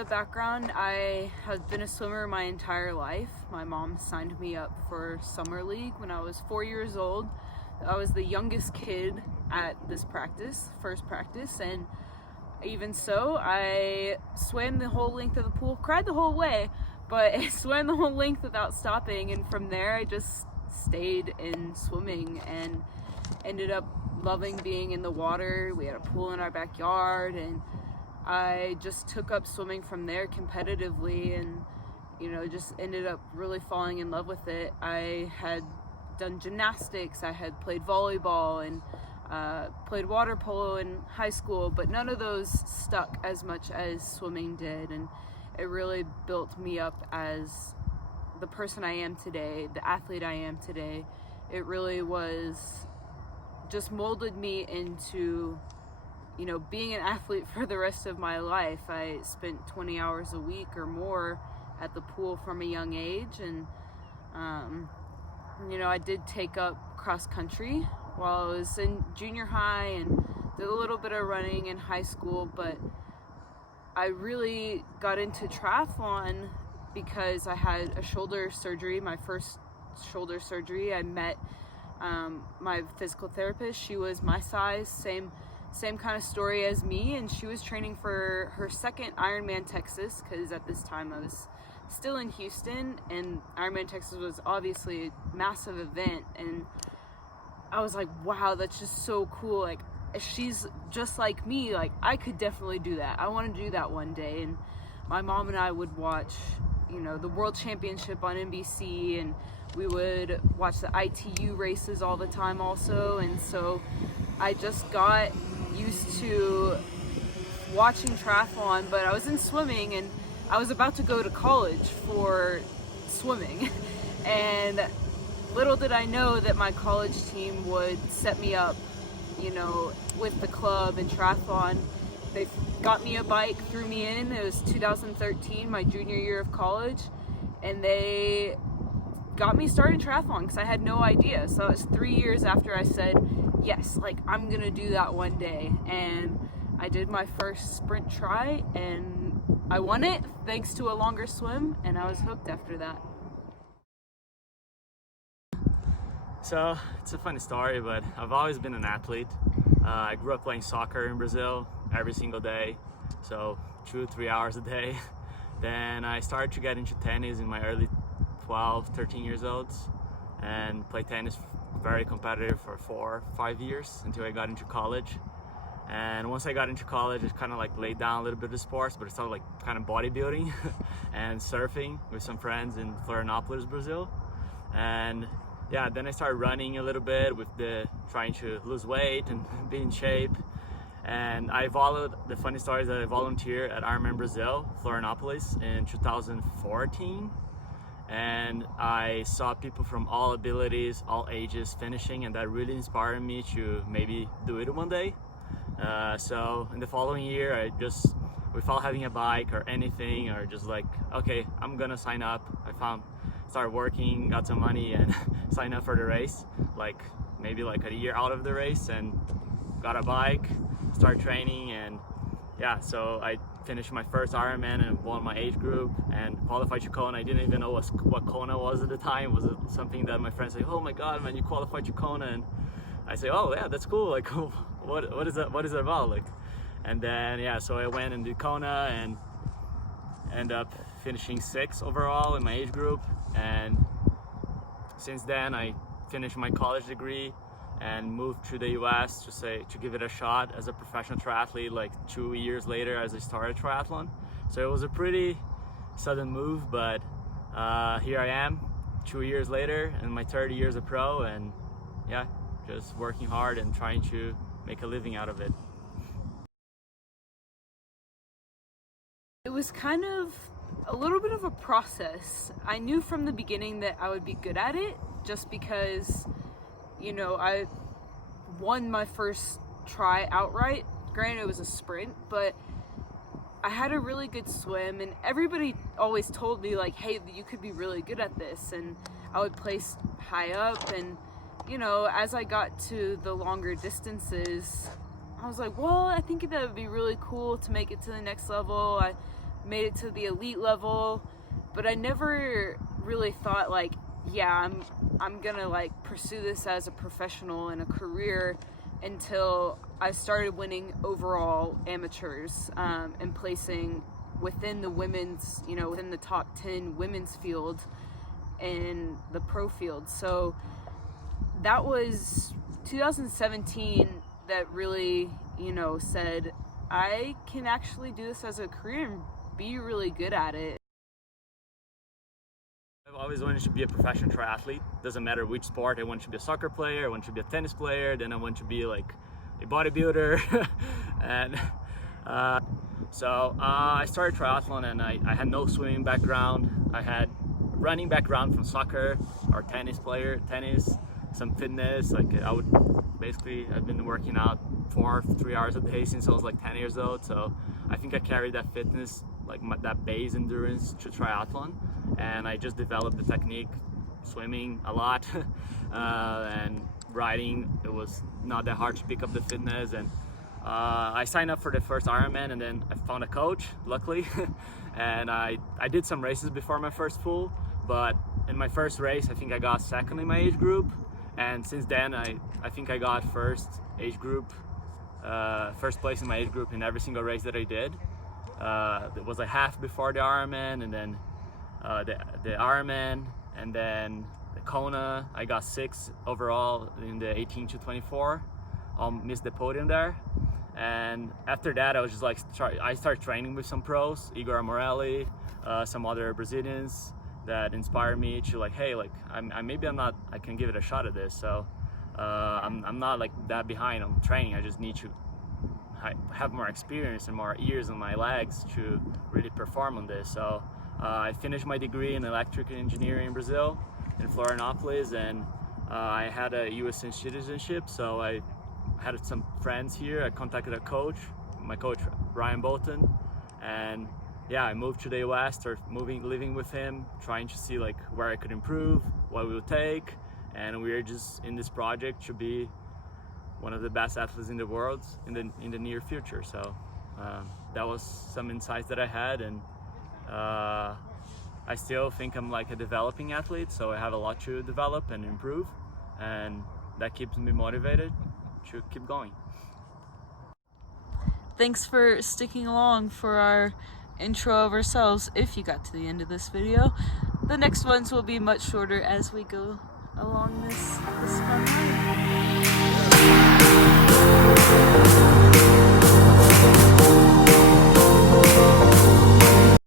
of background. I have been a swimmer my entire life. My mom signed me up for Summer League when I was 4 years old. I was the youngest kid at this first practice, and even so, I swam the whole length of the pool, cried the whole way, but I swam the whole length without stopping, and from there I just stayed in swimming and ended up loving being in the water. We had a pool in our backyard, and I just took up swimming from there competitively, and just ended up really falling in love with it. I had done gymnastics, I had played volleyball, and played water polo in high school, but none of those stuck as much as swimming did, and it really built me up as the person I am today, the athlete I am today. It really was just molded me into being an athlete for the rest of my life. I spent 20 hours a week or more at the pool from a young age, and I did take up cross country while I was in junior high and did a little bit of running in high school, but I really got into triathlon because I had a shoulder surgery, my first shoulder surgery. I met my physical therapist. She was my size, same kind of story as me, and she was training for her second Ironman Texas, because at this time I was still in Houston, and Ironman Texas was obviously a massive event, and I was like, wow, that's just so cool. Like, she's just like me. Like, I could definitely do that. I want to do that one day. And my mom and I would watch, the World Championship on NBC, and we would watch the ITU races all the time also. And so I just got used to watching triathlon, but I was in swimming, and I was about to go to college for swimming. And little did I know that my college team would set me up, with the club and triathlon. They got me a bike, threw me in. It was 2013, my junior year of college, and they got me started in triathlon because I had no idea. So it was 3 years after I said, yes, like, I'm gonna do that one day. And I did my first sprint try, and I won it thanks to a longer swim, and I was hooked after that. So it's a funny story, but I've always been an athlete. I grew up playing soccer in Brazil every single day, so 2-3 hours a day. Then I started to get into tennis in my early 13 years old, and played tennis very competitive for 4-5 years until I got into college. And once I got into college, I kind of like laid down a little bit of sports, but it started like kind of bodybuilding and surfing with some friends in Florianópolis, Brazil. And yeah, then I started running a little bit with trying to lose weight and be in shape. And the funny story is that I volunteered at Ironman Brazil, Florianópolis in 2014. And I saw people from all abilities, all ages finishing, and that really inspired me to maybe do it one day. So in the following year, without having a bike or anything, or just like, okay, I'm gonna sign up. Started working, got some money, and signed up for the race, maybe a year out of the race, and got a bike, started training, and yeah, so I finished my first Ironman and won my age group and qualified to Kona. I didn't even know what Kona was at the time. It was something that my friends say, oh my god, man, you qualified to Kona. And I say, oh yeah, that's cool. Like, what is it about? Like, and then yeah, so I went and did Kona and ended up finishing 6th overall in my age group. And since then I finished my college degree and moved to the US to give it a shot as a professional triathlete, like 2 years later as I started triathlon. So it was a pretty sudden move, but here I am 2 years later in my 30 years a pro, and yeah, just working hard and trying to make a living out of it. It was kind of a little bit of a process. I knew from the beginning that I would be good at it, just because I won my first try outright. Granted, it was a sprint, but I had a really good swim, and everybody always told me like, hey, you could be really good at this, and I would place high up. And as I got to the longer distances, I was like, well, I think that would be really cool to make it to the next level. made it to the elite level, but I never really thought like, yeah, I'm gonna like pursue this as a professional and a career until I started winning overall amateurs and placing within the women's, within the top 10 women's field in the pro field. So that was 2017 that really, said I can actually do this as a career and be really good at it. I've always wanted to be a professional triathlete. Doesn't matter which sport. I want to be a soccer player, I want to be a tennis player, then I want to be like a bodybuilder. And so I started triathlon, and I had no swimming background. I had running background from soccer or tennis, some fitness. Like I've been working out 3 hours a day since I was like 10 years old. So I think I carried that fitness, like that base endurance to triathlon. And I just developed the technique, swimming a lot, and riding. It was not that hard to pick up the fitness. And I signed up for the first Ironman, and then I found a coach, luckily. And I did some races before my first full, but in my first race, I think I got second in my age group. And since then, I think I got first place in my age group in every single race that I did. It was like half before the Ironman, and then the Ironman, and then the Kona. I got 6th overall in the 18 to 24. Missed the podium there. And after that, I was just like, I started training with some pros, Igor Morelli, some other Brazilians that inspired me to like, hey, like I can give it a shot at this. So I'm not like that behind on training. I just need to have more experience and more years on my legs to really perform on this. So I finished my degree in electrical engineering in Brazil, in Florianopolis, and I had a U.S. citizenship, so I had some friends here. I contacted my coach Ryan Bolton, and yeah, I moved to the U.S., started living with him, trying to see like where I could improve, what it would take, and we're just in this project to be one of the best athletes in the world in the near future. So that was some insights that I had, and I still think I'm like a developing athlete, so I have a lot to develop and improve, and that keeps me motivated to keep going. Thanks for sticking along for our intro of ourselves. If you got to the end of this video, the next ones will be much shorter as we go along this fun ride.